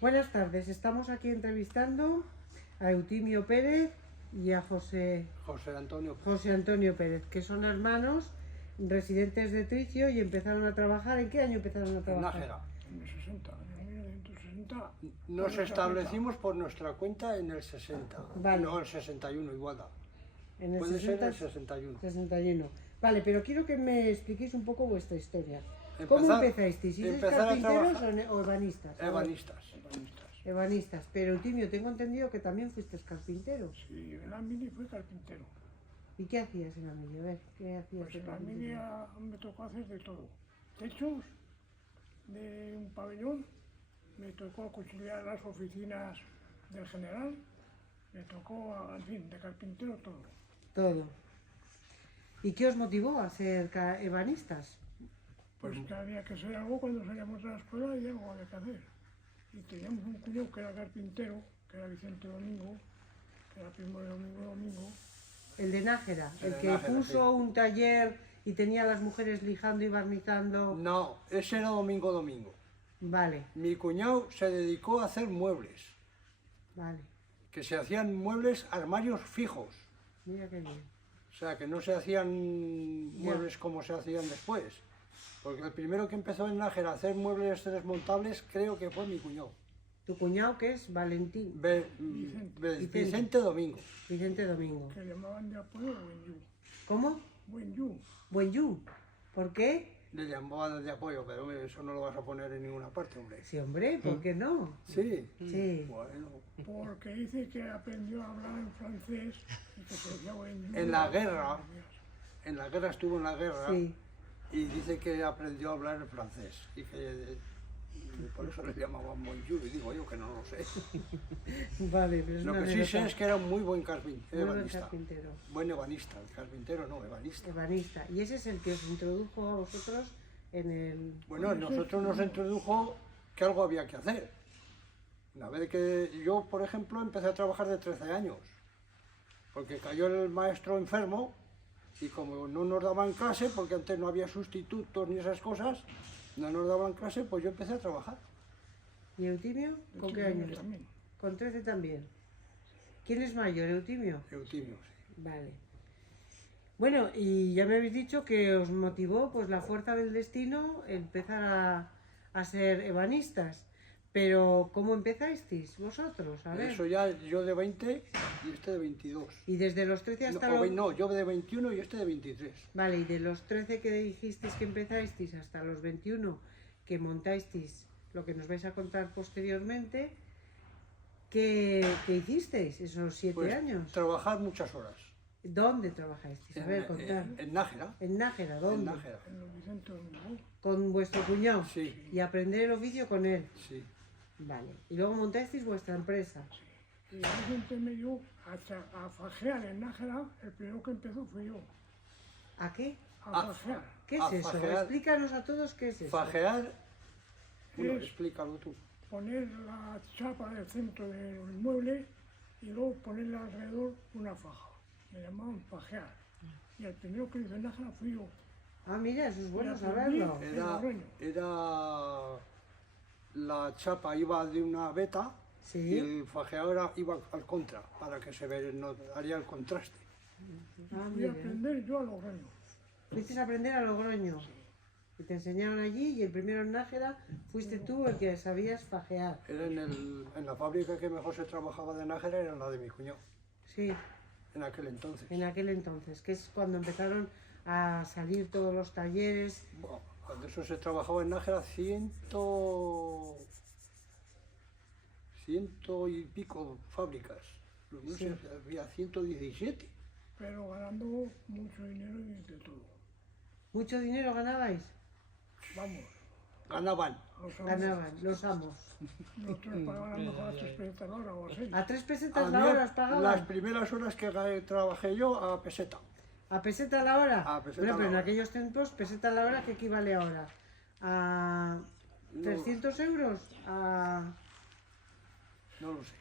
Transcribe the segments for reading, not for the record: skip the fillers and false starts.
Buenas tardes, estamos aquí entrevistando a Eutimio Pérez y a José Antonio Pérez, que son hermanos residentes de Tricio y empezaron a trabajar. ¿En qué año empezaron a trabajar? En Nájera. En el 60, en 1960. Nos establecimos por nuestra cuenta en el 60. Vale. No, el 61 igual. En el Puede 60, ser el 61. 61. Vale, pero quiero que me expliquéis un poco vuestra historia. ¿Cómo empezasteis? ¿Sois empezar a carpinteros trabajar- o ebanistas? Ebanistas. Ebanistas, pero Eutimio, tengo entendido que también fuiste carpintero. Sí, en la mini fui carpintero. ¿Y qué hacías en la milla? A ver, ¿qué hacías Pues en en la la mini milla? me tocó hacer de todo. Techos de un pabellón, me tocó auxiliar las oficinas del general, me tocó, en fin, de carpintero todo. Todo. ¿Y qué os motivó a ser ebanistas? Pues que había que hacer algo cuando salíamos de la escuela y algo había que hacer. Y teníamos un cuñado que era carpintero, que era Vicente Domingo, que era primo de Domingo. El de Nájera, El el de que Nájera, puso un taller y tenía a las mujeres lijando y barnizando. No, ese era Domingo. Vale, Mi cuñado se dedicó a hacer muebles, vale. que se hacían muebles, armarios fijos. Mira qué bien. O sea, que no se hacían muebles como se hacían después. Porque el primero que empezó en Nájera a hacer muebles desmontables creo que fue mi cuñado. ¿Tu cuñado qué es? Valentín. Vicente Domingo. Vicente Domingo. Que llamaban de apodo Buenyu. ¿Cómo? Buenyu. Buenyu. ¿Por qué? Le llamaban de apoyo, pero hombre, eso no lo vas a poner en ninguna parte, hombre. Sí, hombre, ¿por qué no? Sí. Sí. Bueno. Porque dice que aprendió a hablar en francés y que se decía Buenyu. En la guerra estuvo en la guerra Sí. y dice que aprendió a hablar el francés y que por eso le llamaban Bonjour, y digo yo que no lo sé. Vale, pero es Lo una que sí anécdota. sé es que era un muy buen carpintero, Muy buen ebanista. carpintero. Buen ebanista, carpintero no, ebanista. Ebanista. Y ese es el que os introdujo a vosotros en el... Bueno, a nosotros nos introdujo que algo había que hacer. Una vez que yo, por ejemplo, empecé a trabajar de 13 años, porque cayó el maestro enfermo y como no nos daban clase, porque antes no había sustitutos ni esas cosas, no nos daban clase, pues yo empecé a trabajar. ¿Y Eutimio? ¿Con qué años? También. Con 13 también. ¿Quién es mayor, Eutimio? Eutimio, sí. Vale. Bueno, y ya me habéis dicho que os motivó pues la fuerza del destino empezar a ser ebanistas. Pero, ¿cómo empezasteis vosotros? A ver. Eso ya yo de 20 y este de 22. Y desde los 13 hasta No, los... no, yo de 21 y este de 23. Vale, y de los 13 que dijisteis que empezasteis hasta los 21 que montasteis lo que nos vais a contar posteriormente, ¿qué hicisteis esos 7 Pues, años? trabajar muchas horas. ¿Dónde trabajasteis? A ver, contar. En Nájera. En Nájera, ¿dónde? En Nájera. En los Vicente Domingo. Con vuestro cuñado. Sí. Y aprender el oficio con él. Sí. Vale. Y luego montasteis vuestra empresa. Y Vicente me dio a fajear en Nájera, el primero que empezó fui yo. ¿A qué? A A- fajear. ¿Qué es A eso? fajear. Explícanos a todos qué es eso. Fajear. Bueno, Es- explícalo tú. Poner la chapa del centro del mueble y luego ponerle alrededor una faja. Me llamaban fajear. Y el primero que hice en Nájera fui yo. Ah, mira, eso es bueno Y aprendí. saberlo. Era la chapa iba de una beta y Sí. el fajeador iba al contra, para que se vea, no, haría el contraste. Ah, Fui a mira. aprender yo a Logroño. Fuiste a aprender a Logroño. Y te enseñaron allí y el primero en Nájera fuiste tú el que sabías fajear. Era en la fábrica que mejor se trabajaba de Nájera, era la de mi cuñado, Sí, en aquel entonces. en aquel entonces, que es cuando empezaron a salir todos los talleres. Bueno, cuando eso se trabajaba en Nájera, ciento y pico fábricas. No sé, había 117. Pero ganando mucho dinero y de todo. ¿Mucho dinero ganabais? Vamos, Ganaban. los amos. Ganaban, los amos. Nosotros pagaban a lo mejor a 3 pesetas la hora o así. ¿A 3 pesetas A la mí, hora os pagaban? las primeras horas que trabajé yo, a peseta. ¿A peseta la hora? A peseta Bueno, la pero en hora. aquellos tiempos, peseta la hora, ¿qué equivale ahora? ¿A No. 300 euros? No lo sé.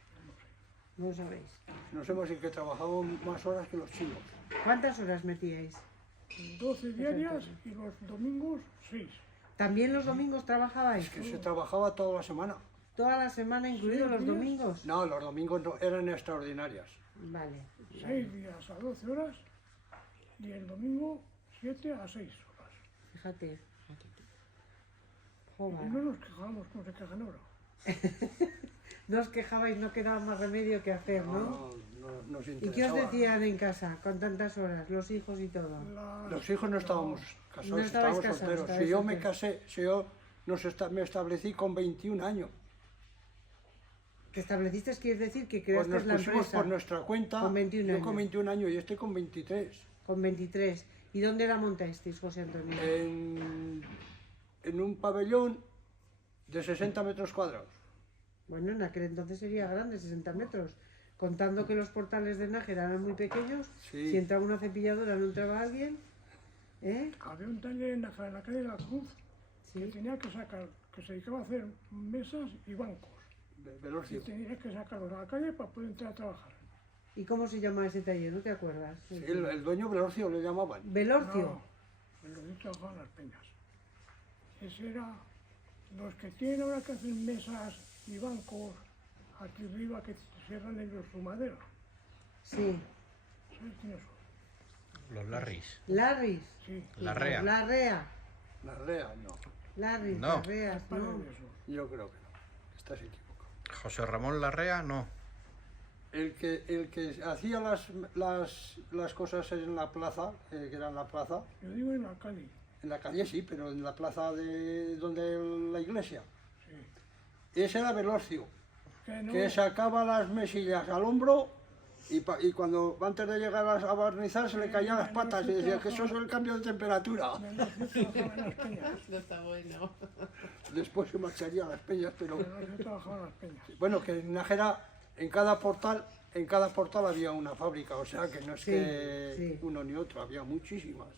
No lo sabéis. No sé si que trabajábamos más horas que los chinos. ¿Cuántas horas metíais? 12 diarias y los domingos 6. ¿También los domingos trabajabais? Es que se trabajaba toda la semana. toda la semana, incluidos los días. domingos. No, los domingos no, eran extraordinarias. Vale. 6 días a 12 horas y el domingo 7 a 6 horas. Fíjate. Y Joder. no nos quejamos como se quejan ahora. No os quejabais, no quedaba más remedio que hacer, ¿no? No nos ¿Y interesaba. qué os decían en casa con tantas horas, los hijos y todo? Los hijos no estábamos casados, No estabais estábamos casados, solteros. estabais Si yo me solteros. casé, me establecí con 21 años. Que estableciste, quieres decir que Pues creaste nos la pusimos empresa por nuestra cuenta, con 21 yo años. con 21 años y este con 23. con 23. ¿Y dónde la montasteis, José Antonio? En un pabellón de 60 metros cuadrados. Bueno, en aquel entonces sería grande, 60 metros. Contando que los portales de Nájera eran muy pequeños, Sí. si entraba una cepilladora no entraba alguien, ¿eh? Había un taller en la calle de la Cruz que Sí. tenía que sacar, que se dedicaba a hacer mesas y bancos. Y Velocio. tenía que sacarlos a la calle para poder entrar a trabajar. ¿Y cómo se llama ese taller? ¿No te acuerdas? Sí, el dueño Velocio le llamaban. Velorcio. No, en los que trabajaban las peñas. Ese era los que tienen ahora que hacen mesas y bancos aquí arriba que cierran ellos su madera. Sí. ¿Sabes quiénes son? Los Larrys. Larris. Sí, Larrea. Larrea. La REA, no. Larris, No. Larreas, padre ¿no? de eso. Yo creo que no. Estás equivocado. José Ramón Larrea, no. El que hacía las cosas en la plaza, que era en la plaza, Yo digo en la calle. en la calle sí, pero en la plaza de donde la iglesia. Sí. Ese era Velocio, Que no, que sacaba las mesillas al hombro y cuando antes de llegar a barnizar se le caían las patas y decía que eso es el cambio de temperatura. Velocio trabajaba en las peñas. No está bueno. Después se marcharía a las peñas, pero Velocio trabajaba en las peñas. bueno, que en Nájera, en cada portal había una fábrica, o sea que no es Sí, que sí. uno ni otro, había muchísimas.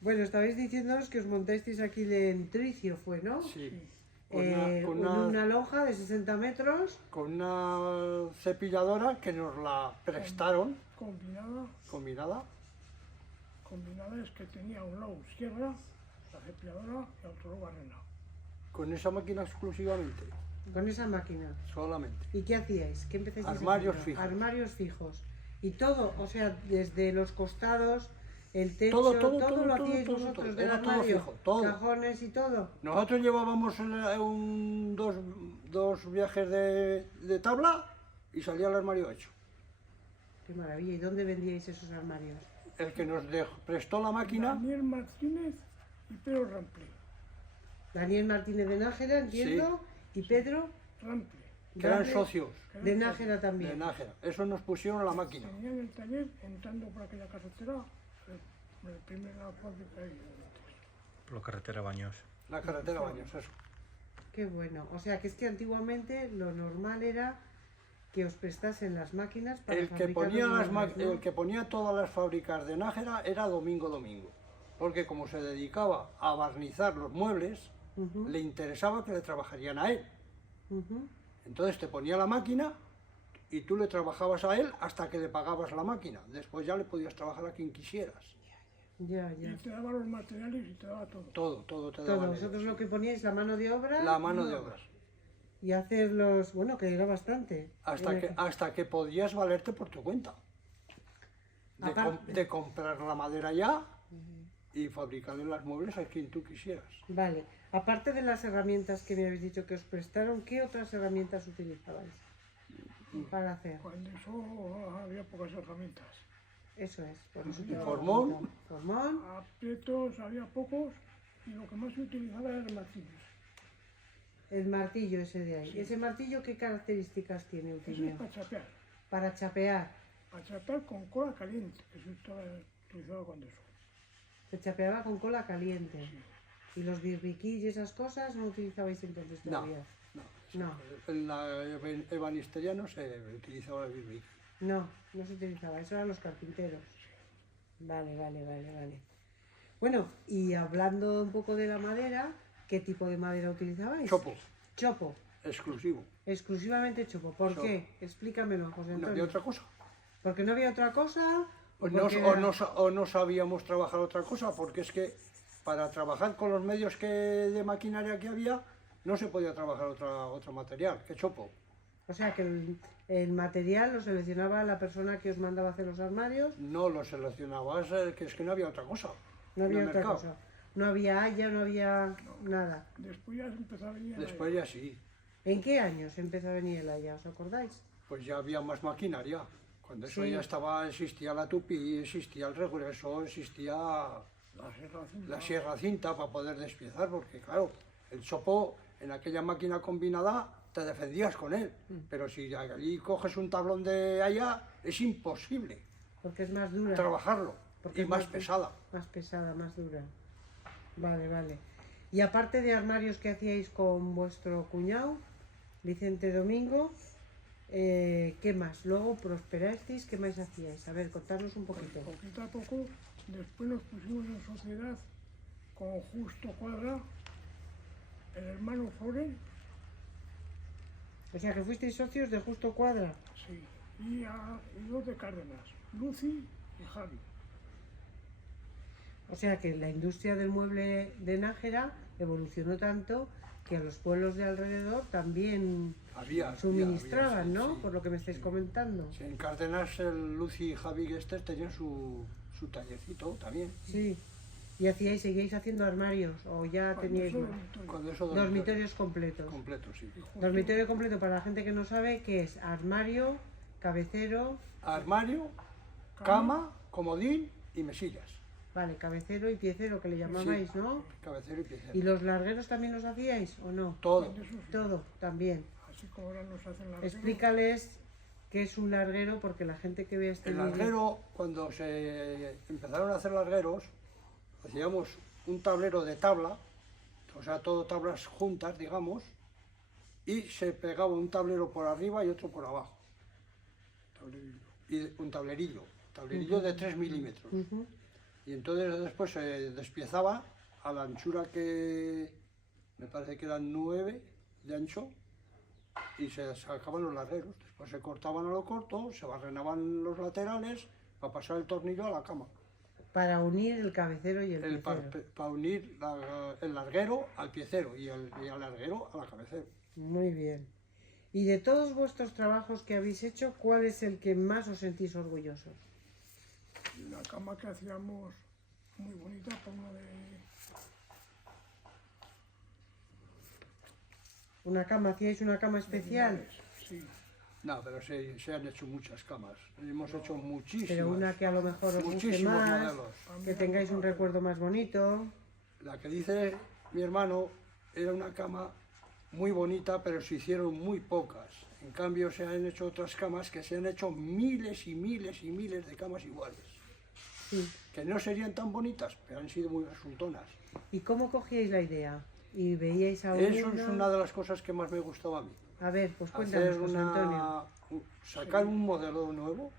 Bueno, estabais diciéndonos que os montasteis aquí en Tricio, ¿fue, no? Sí. Con una lonja de 60 metros. Con una cepilladora que nos la prestaron, Combinada es que tenía un lado sierra, la cepilladora y otro lado barrena. con esa máquina exclusivamente, Con esa máquina. solamente. ¿Y qué hacíais? ¿Qué empezáis Armarios haciendo? fijos. Armarios fijos. Y todo, o sea, desde los costados, el techo, Todo, todo, todo, lo todo, hacíais todo, vosotros todo. del Era todo armario. fijo, todo. Cajones y todo. Nosotros llevábamos dos viajes de tabla y salía el armario hecho. Qué maravilla. ¿Y dónde vendíais esos armarios? El que nos prestó la máquina, Daniel Martínez y Pedro Rample. Daniel Martínez de Nájera, entiendo, y Pedro Rample. que eran Rample, socios de Nájera de también. Nájera. Eso nos pusieron la máquina. Tenían el taller entrando por aquella carretera, el primera fábrica ahí. Por la carretera Baños. La carretera Baños, eso. Qué bueno. O sea, que es que antiguamente lo normal era que os prestasen las máquinas para El que, fabricar ponía los las muebles, ¿no? el que ponía todas las fábricas de Nájera era domingo. Porque como se dedicaba a barnizar los muebles, Ujú, le interesaba que le trabajarían a él. ujú. Entonces te ponía la máquina y tú le trabajabas a él hasta que le pagabas la máquina. Después ya le podías trabajar a quien quisieras. Ya, ya. Y te daba los materiales y te daba todo. Todo te Todo, daban vosotros ellos. lo que poníais la mano de obra. La mano de obras. Y hacer los, bueno, que era bastante. Hasta que podías valerte por tu cuenta. De comprar la madera ya y fabricarle los muebles a quien tú quisieras. Vale. Aparte de las herramientas que me habéis dicho que os prestaron, ¿qué otras herramientas utilizabais para hacer? Cuando eso había pocas herramientas. Eso es. Por eso te Y lo formón. pregunto. Formón. Aprietos había pocos y lo que más se utilizaba era el martillo. El martillo ese de ahí. Sí. ¿Ese martillo qué características tiene, Eso es Eutimio? para chapear. Para chapear. Para chapear con cola caliente, que se estaba utilizado cuando eso. Se chapeaba con cola caliente. ¿Y los birbiquís y esas cosas no utilizabais entonces No, todavía? no. No, En la ebanistería no se utilizaba el birbic. no se utilizaba. Eso eran los carpinteros. Vale. Bueno, y hablando un poco de la madera, ¿qué tipo de madera utilizabais? Chopo, Chopo. exclusivo. Exclusivamente chopo. ¿Por Chopo. qué? Explícamelo, José No Antonio. había otra cosa. ¿Porque no había otra cosa? O porque no sabíamos trabajar otra cosa, porque es que para trabajar con los medios de maquinaria que había, no se podía trabajar otro material que chopo. O sea que el material lo seleccionaba la persona que os mandaba a hacer los armarios. No lo seleccionabas, que es que no había otra cosa. No en había el otra mercado. cosa. No había haya, no había nada. Después ya empezó a venir Después ya sí, ¿En qué años empezó a venir el haya? ¿Os acordáis? pues ya había más maquinaria. Cuando eso Sí. ya estaba, existía la tupí, existía el regreso, existía la sierra cinta para poder despiezar, porque claro, el chopo en aquella máquina combinada te defendías con él, pero si allí coges un tablón de allá, es imposible Porque es más dura. trabajarlo, Porque y es más pesada. Más pesada, más dura. Vale, vale. Y aparte de armarios que hacíais con vuestro cuñado, Vicente Domingo, ¿qué más? Luego prosperasteis, ¿qué más hacíais? A ver, contadnos un poquito. Poquito a poco, después nos pusimos en sociedad con Justo Cuadra, el hermano Foren, O sea, que fuisteis socios de Justo Cuadra. sí, y dos de Cárdenas, Lucy y Javi. O sea, que la industria del mueble de Nájera evolucionó tanto que a los pueblos de alrededor también Había, suministraban, sí, ¿no? sí, Por lo que me estáis sí. comentando. Sí, en Cárdenas, el Lucy y Javi Gester tenían su tallercito también. Sí. Y seguíais haciendo armarios o ya teníais Cuando más? eso, Cuando eso Dormitorios completos. completo, sí. Dormitorio completo, para la gente que no sabe, ¿qué es? Armario, cabecero, Armario, cama, comodín y mesillas. vale, cabecero y piecero, que le llamabais, ¿no? Cabecero y piecero. ¿Y los largueros también los hacíais o no? Todo. eso sí, Todo, también. así como ahora nos hacen la Explícales qué es un larguero, porque la gente que vea este El vídeo... larguero, cuando se empezaron a hacer largueros, hacíamos un tablero de tabla, o sea, todo tablas juntas, digamos, y se pegaba un tablero por arriba y otro por abajo. Y un tablerillo de 3 milímetros. Ujú. Y entonces después se despiezaba a la anchura que me parece que eran 9 de ancho y se sacaban los largueros. Después se cortaban a lo corto, se barrenaban los laterales para pasar el tornillo a la cama. Para unir el cabecero y el piecero. Para unir el larguero al piecero y el larguero a la cabecera. Muy bien. Y de todos vuestros trabajos que habéis hecho, ¿cuál es el que más os sentís orgullosos? La cama que hacíamos muy bonita, por uno de... ¿Hacíais una cama especial? Sí, No, pero se han hecho muchas camas. Hemos hecho muchísimas. Pero una que a lo mejor os guste muchísimos más, modelos. que tengáis un recuerdo más bonito. La que dice mi hermano era una cama muy bonita, pero se hicieron muy pocas. En cambio, se han hecho otras camas que se han hecho miles y miles y miles de camas iguales. Sí. Que no serían tan bonitas, pero han sido muy resultonas. ¿Y cómo cogíais la idea? ¿Y veíais a Eso uno? es una de las cosas que más me gustaba a mí. A ver, pues Hacer cuéntanos, José Antonio. sacar un modelo nuevo,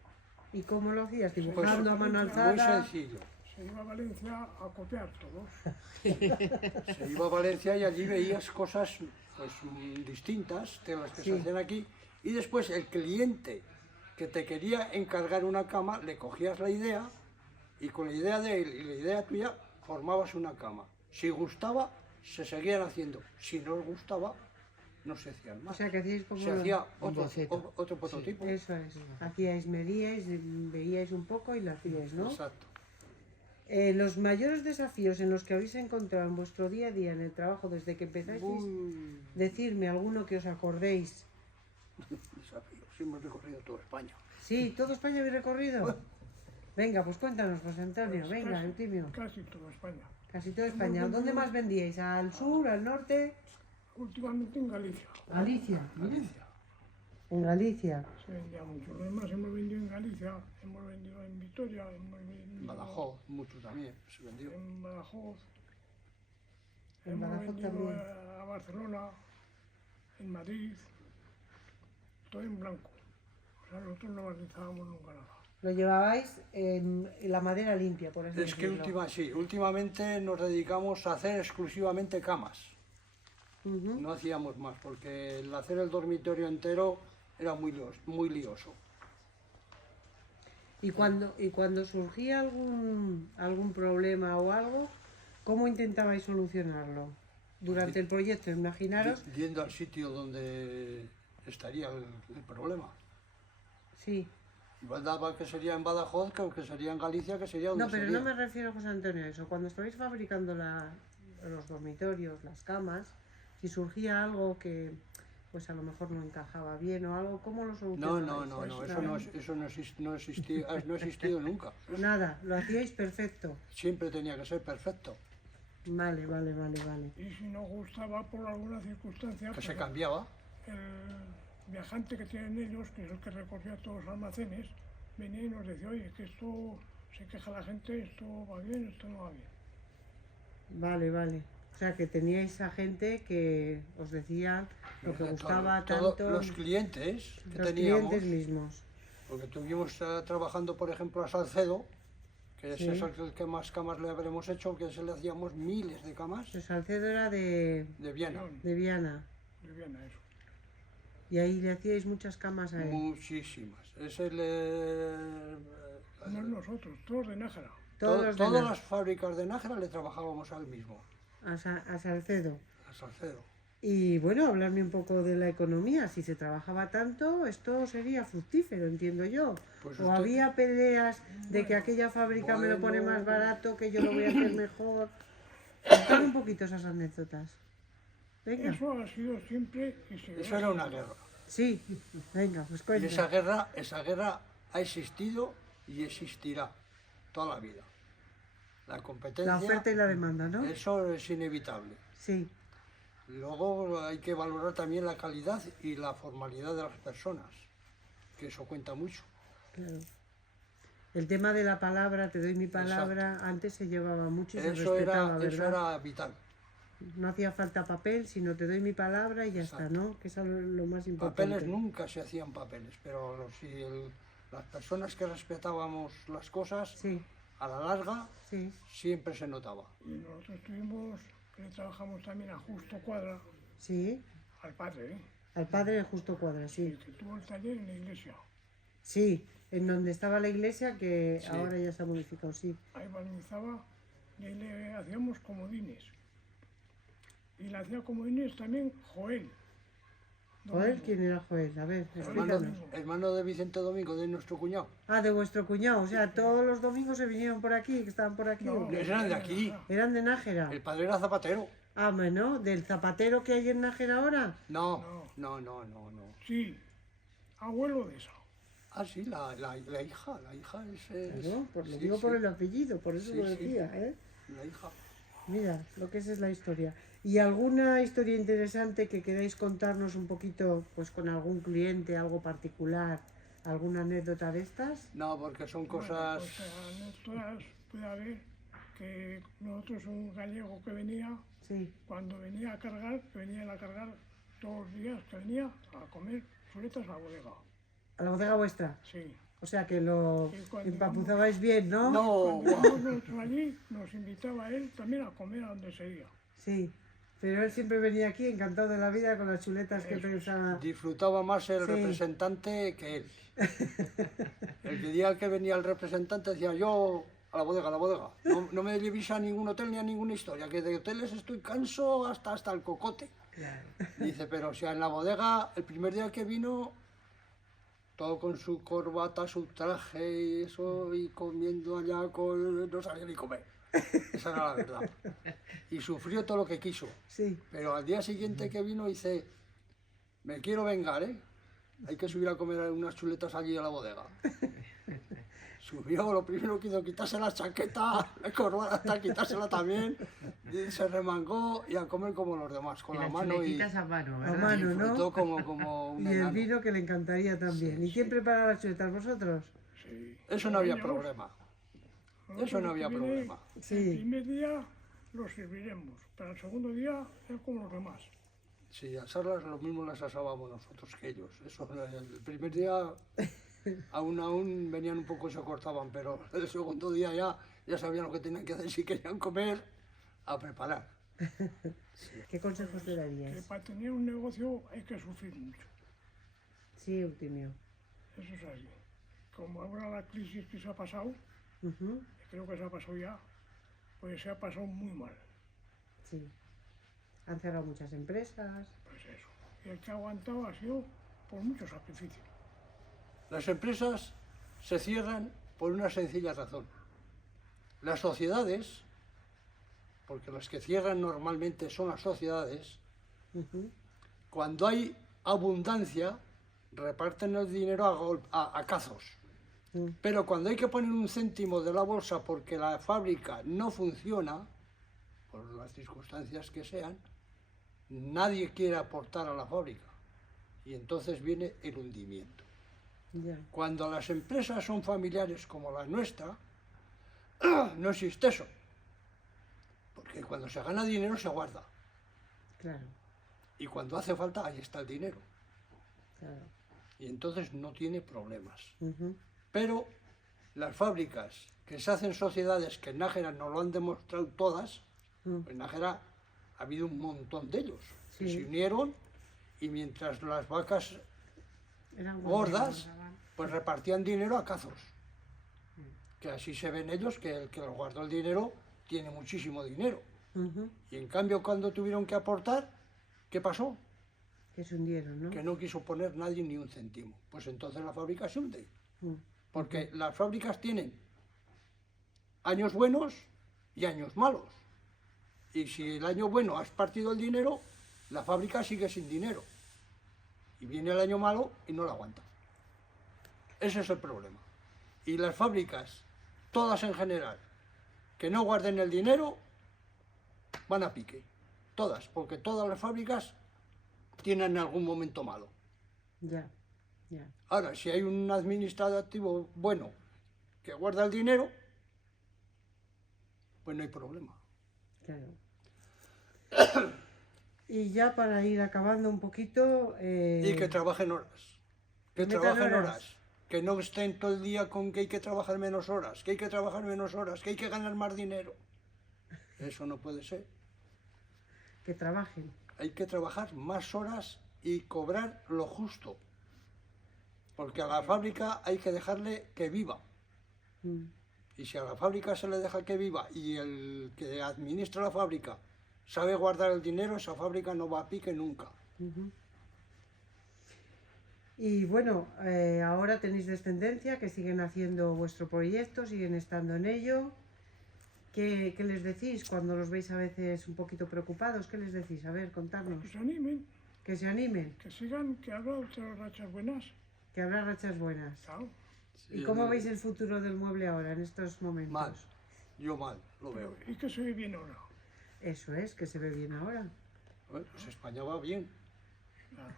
¿Y cómo lo hacías? pues ¿Dibujando a mano muy alzada? sencillo. se iba a Valencia a copiar todos. Se iba a Valencia y allí veías cosas pues, distintas de las que Sí. se hacían aquí. Y después el cliente que te quería encargar una cama, le cogías la idea y con la idea de él y la idea tuya formabas una cama. Si gustaba, se seguían haciendo. Si no os gustaba, no se hacían O más. sea, que hacíais como Se hacía un otro, boceto. otro prototipo. Eso es. Hacíais, medíais, veíais un poco y lo hacíais, ¿no? Exacto. Los mayores desafíos en los que habéis encontrado en vuestro día a día en el trabajo desde que empezasteis, Uy, decirme alguno que os acordéis. desafíos. Sí, hemos recorrido toda España. Sí, ¿todo España habéis recorrido? Venga, pues cuéntanos, José Antonio. Pues Venga, casi- Eutimio. Casi toda España. Casi toda España. ¿Dónde más vendíais? ¿Al sur, al norte? Últimamente en Galicia Galicia. Galicia. En Galicia. se vendía mucho. Lo demás hemos vendido en Galicia, hemos vendido en Vitoria, hemos vendido En Badajoz, mucho también se vendió. en Badajoz, En hemos Badajoz vendido también. a Barcelona, en Madrid, todo en blanco. O sea, nosotros no barnizábamos nunca nada. Lo llevabais en la madera limpia, por así Es que decirlo. últimamente nos dedicamos a hacer exclusivamente camas. Ujú. No hacíamos más, porque el hacer el dormitorio entero era muy lioso. Y cuando surgía algún problema o algo, ¿cómo intentabais solucionarlo? durante el proyecto, imaginaros. Yendo al sitio donde estaría el problema. Sí. Igual daba que sería en Badajoz, que sería en Galicia, que sería donde No, pero sería. no me refiero, José Antonio, a eso. Cuando estabais fabricando los dormitorios, las camas, si surgía algo que pues a lo mejor no encajaba bien o algo, ¿cómo lo No, solucionabais? eso no ha existido nunca. Nada, lo hacíais perfecto. Siempre tenía que ser perfecto, Vale. Y si no gustaba por alguna circunstancia, que pues se cambiaba. el viajante que tienen ellos, que es el que recorría todos los almacenes, venía y nos decía, oye, que esto se queja la gente, esto va bien, esto no va bien. Vale. O sea, que teníais a gente que os decía lo que gustaba Todos tanto. los clientes que Los teníamos, clientes mismos. porque tuvimos trabajando, por ejemplo, a Salcedo, que ese Sí. es el que más camas le habremos hecho, que se le hacíamos miles de camas El Salcedo era de Viena. Viana. De bien a eso. Y ahí le hacíais muchas camas a él. Muchísimas. Ese le... No nosotros, todos de Nájera. Todos los de todas la- las fábricas de Nájera le trabajábamos al mismo, a Salcedo. a Salcedo. Y bueno, hablarme un poco de la economía. Si se trabajaba tanto, esto sería fructífero, entiendo yo. Pues O usted- había peleas de que aquella fábrica me lo pone Bueno. más barato, que yo lo voy a hacer mejor. Contad un poquito esas anécdotas. Venga. Eso ha sido siempre y seguirá Eso era una siendo. guerra. Sí, venga, pues Y cuenta. esa guerra ha existido y existirá toda la vida. La competencia, La oferta y la demanda, ¿no? eso es inevitable. Sí, Luego hay que valorar también la calidad y la formalidad de las personas, que eso cuenta mucho. claro. El tema de la palabra, te doy mi palabra, antes se llevaba mucho y se Eso respetaba, eso ¿verdad? era vital. No hacía falta papel, sino te doy mi palabra y ya está, ¿no? Que es lo más importante. Papeles nunca se hacían papeles, pero si las personas que respetábamos las cosas, Sí, a la larga sí, siempre se notaba. Y nosotros tuvimos, que le trabajamos también a Justo Cuadra, sí. al padre, Al padre de Justo Cuadra, el sí. que tuvo el taller en la iglesia. Sí, en donde estaba la iglesia, que Sí. ahora ya se ha modificado, sí. Ahí barnizaba y ahí le hacíamos comodines. Y le hacía comodines también Joel. Joel, Domingo. ¿quién era Joel? A ver, Hermano, explícanos. hermano de Vicente Domingo, de nuestro cuñado. Ah, de vuestro cuñado, o sea, todos los domingos se vinieron por aquí, que estaban por aquí. ¿o No, qué? Eran de aquí. Eran de Nájera. El padre era zapatero. Ah, bueno, del zapatero que hay en Nájera ahora. No. Sí, abuelo de esa. Ah, sí, la hija es... Claro, pues lo sí, digo sí, por el apellido, por eso Sí, lo sí. decía, ¿eh? La hija. Mira, lo que es la historia. ¿Y alguna historia interesante que queráis contarnos un poquito, pues con algún cliente, algo particular, alguna anécdota de estas? No, porque son cosas... Bueno, pues anécdotas puede haber que nosotros un gallego que venía, Sí, cuando venía a cargar, que venía a cargar todos los días, que venía a comer chuletas a la bodega. a la bodega vuestra. Sí. O sea que lo Y cuando empapuzabais bien, ¿no? No, Cuando guau. íbamos nosotros allí, nos invitaba él también a comer a donde se iba. Sí, pero él siempre venía aquí encantado de la vida con las chuletas que Eso es. pensaba. Disfrutaba más el Sí. representante que él. El día que venía el representante decía yo a la bodega, a la bodega. No me llevéis a ningún hotel ni a ninguna historia, que de hoteles estoy canso hasta el cocote. Claro. Dice, pero o sea, en la bodega, el primer día que vino, todo con su corbata, su traje y eso, y comiendo allá, no sabía ni comer. Esa era la verdad. Y sufrió todo lo que quiso. Sí, Pero al día siguiente que vino dice, me quiero vengar, ¿eh? Hay que subir a comer unas chuletas allí a la bodega. Subió, lo primero que hizo, quitarse la chaqueta, la corbata, quitársela también, y se remangó y a comer como los demás, con la mano y a mano, a mano, disfrutó ¿no? como un Y el enano. vino que le encantaría también. ¿Y quién prepara las chuletas? ¿Vosotros? Sí. Eso no había Ellos, problema. nosotros Eso no había el primer- problema. Sí. El primer día los serviremos, pero el segundo día es como los demás. Sí, asarlas lo mismo las asábamos nosotros que ellos. Eso, el primer día aún venían un poco y se cortaban, pero el segundo día ya sabían lo que tenían que hacer si querían comer, a preparar. ¿Qué consejos te Que darías? para tener un negocio hay que sufrir mucho. Sí, Eutimio. Eso es así. Como ahora la crisis que se ha pasado, Ujú, creo que se ha pasado ya, pues se ha pasado muy mal. sí. Han cerrado muchas empresas. Pues eso. Y el que ha aguantado ha sido por mucho sacrificio. Las empresas se cierran por una sencilla razón. Las sociedades, porque las que cierran normalmente son las sociedades, cuando hay abundancia, reparten el dinero a cazos. Pero cuando hay que poner un céntimo de la bolsa porque la fábrica no funciona, por las circunstancias que sean, nadie quiere aportar a la fábrica. Y entonces viene el hundimiento. Ya. Cuando las empresas son familiares como la nuestra, no existe eso. Porque cuando se gana dinero se guarda. Claro, Y cuando hace falta, ahí está el dinero. claro. Y entonces no tiene problemas. Ujú. Pero las fábricas que se hacen sociedades, que en Nájera nos lo han demostrado todas, en Nájera ha habido un montón de ellos, que Sí. se unieron y mientras las vacas Eran gordas, pues repartían dinero a cazos. Que así se ven ellos, que el que les guardó el dinero tiene muchísimo dinero. Ujú. Y en cambio cuando tuvieron que aportar, ¿qué pasó? Que se hundieron, ¿no? Que no quiso poner nadie ni un céntimo. Pues entonces la fábrica se hunde. Mm. Porque las fábricas tienen años buenos y años malos. Y si el año bueno has partido el dinero, la fábrica sigue sin dinero. Y viene el año malo y no la aguanta. Ese es el problema. Y las fábricas, todas en general, que no guarden el dinero, van a pique. Todas, porque todas las fábricas tienen algún momento malo. Ya, ya. Ahora, si hay un administrativo bueno que guarda el dinero, pues no hay problema. Claro. Y ya para ir acabando un poquito... Y que trabajen horas. Que metan trabajen horas. horas. Que no estén todo el día con que hay que trabajar menos horas, que hay que trabajar menos horas, que hay que ganar más dinero. Eso no puede ser. Que trabajen. Hay que trabajar más horas y cobrar lo justo. Porque a la fábrica hay que dejarle que viva. Mm. Y si a la fábrica se le deja que viva y el que administra la fábrica sabe guardar el dinero, esa fábrica no va a pique nunca. Ujú. Y bueno, ahora tenéis descendencia, que siguen haciendo vuestro proyecto, siguen estando en ello. ¿Qué les decís cuando los veis a veces un poquito preocupados? ¿Qué les decís? A ver, contadnos. Que se animen, Que se animen, que sigan, que habrá otras rachas buenas. que habrá rachas buenas. Claro. ¿Y cómo veis el futuro del mueble ahora, en estos momentos? Mal. Yo mal, lo veo. Y que se ve bien ahora. Eso es, que se ve bien ahora. Bueno, pues España va bien. Claro.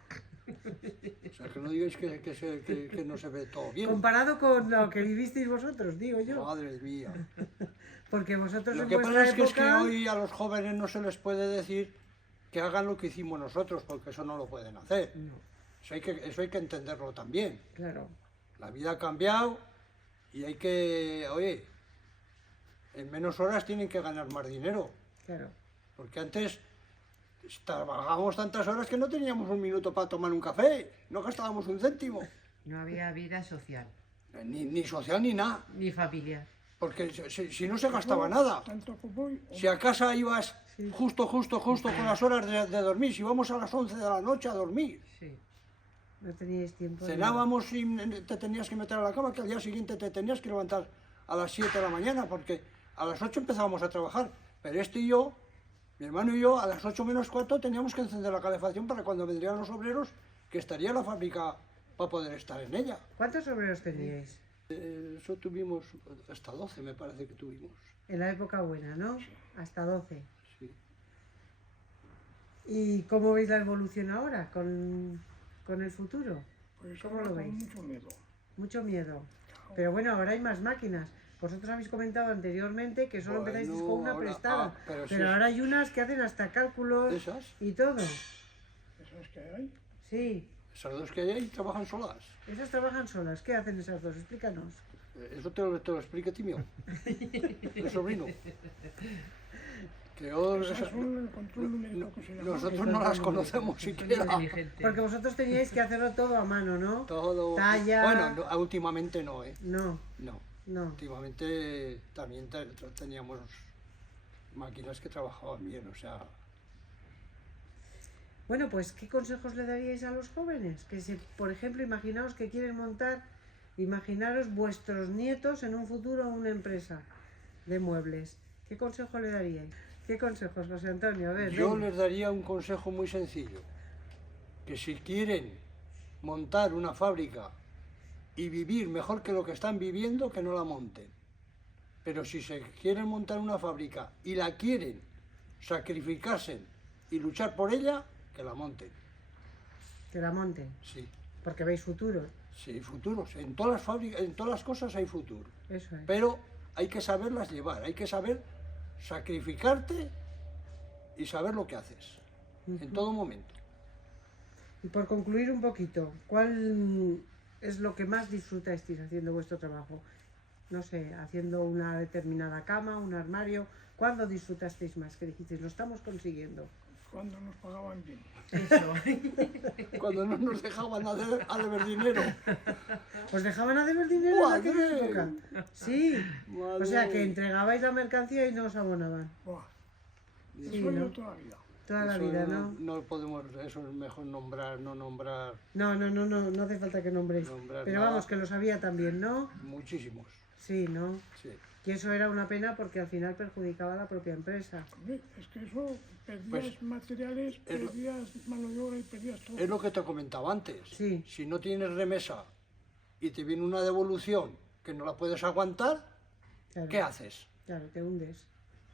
O sea, que no digáis que no se ve todo bien. Comparado con lo que vivisteis vosotros, digo yo. Madre mía. Porque vosotros Lo en que vuestra pasa es que época... hoy a los jóvenes no se les puede decir que hagan lo que hicimos nosotros, porque eso no lo pueden hacer. No, Eso hay que entenderlo también. claro, La vida ha cambiado y hay que, oye, en menos horas tienen que ganar más dinero. claro. Porque antes trabajábamos tantas horas que no teníamos un minuto para tomar un café, no gastábamos un céntimo, No había vida social, ni social ni nada, ni familiar. porque si no se gastaba nada. Tanto como hoy, Si a casa ibas Sí. justo con las horas de dormir, si íbamos a las 11 de la noche a dormir, Sí. No teníais tiempo. de- cenábamos y te tenías que meter a la cama, que al día siguiente te tenías que levantar a las 7 de la mañana, porque a las 8 empezábamos a trabajar, pero este y yo, mi hermano y yo, a las 8 menos cuarto teníamos que encender la calefacción para cuando vendrían los obreros, que estaría la fábrica para poder estar en ella. ¿Cuántos obreros teníais? Eso tuvimos hasta 12, me parece que tuvimos. En la época buena, ¿no? Hasta 12. Sí. ¿Y cómo veis la evolución ahora con el futuro? pues ¿Cómo ahora lo con veis? mucho miedo. Mucho miedo. Pero bueno, ahora hay más máquinas. Vosotros habéis comentado anteriormente que solo Bueno, empezáis con una ahora- prestada. pero pero sí. ahora hay unas que hacen hasta cálculos ¿Esas? y todo. ¿Esas que hay? Sí. Esas dos que hay ahí trabajan solas. Esas trabajan solas. ¿Qué hacen esas dos? Explícanos. Eso te lo explica Timio, mi sobrino. Que yo, Esas son el control numérico que se llama. nosotros no las conocemos siquiera. Inteligente. Porque vosotros teníais que hacerlo todo a mano, ¿no? Todo. Talla. Bueno, últimamente no, ¿eh? No, No. no. Últimamente también teníamos máquinas que trabajaban bien, o sea, Bueno, pues, ¿qué consejos le daríais a los jóvenes? Que si, por ejemplo, imaginaos que quieren montar, imaginaros vuestros nietos en un futuro una empresa de muebles. ¿Qué consejo le daríais? ¿Qué consejos, José Antonio? A ver, Yo venga. les daría un consejo muy sencillo, que si quieren montar una fábrica y vivir mejor que lo que están viviendo, que no la monten. Pero si se quieren montar una fábrica y la quieren sacrificarse y luchar por ella, que la monten. Que la monten, Sí, porque veis futuro. sí, futuros. En todas las fábricas, en todas las cosas hay futuro. Eso es. Pero hay que saberlas llevar, hay que saber sacrificarte y saber lo que haces en todo momento. Y por concluir un poquito, ¿cuál es lo que más disfrutáis haciendo vuestro trabajo? No sé, haciendo una determinada cama, un armario. ¿Cuándo disfrutasteis más? Que dijisteis, lo estamos consiguiendo. Cuando nos pagaban bien. Eso. Cuando no nos dejaban a deber dinero. ¿Os dejaban a deber dinero en ¡Madre! aquella época? Sí. O sea, Madre. que entregabais la mercancía y no os abonaban. Buah, Sí, eso ¿no? yo toda la vida. Toda la Eso vida, ¿no? No podemos, eso es mejor nombrar, no nombrar No hace falta que nombréis. Nombrar Pero nada. vamos, que lo sabía también, ¿no? muchísimos. Sí, ¿no? Sí. Que eso era una pena porque al final perjudicaba a la propia empresa. Hombre, es que eso, perdías Pues, materiales, es lo- perdías mano de obra y perdías todo. Es lo que te comentaba antes. Sí. Si no tienes remesa y te viene una devolución que no la puedes aguantar, Claro, ¿qué haces? claro, te hundes.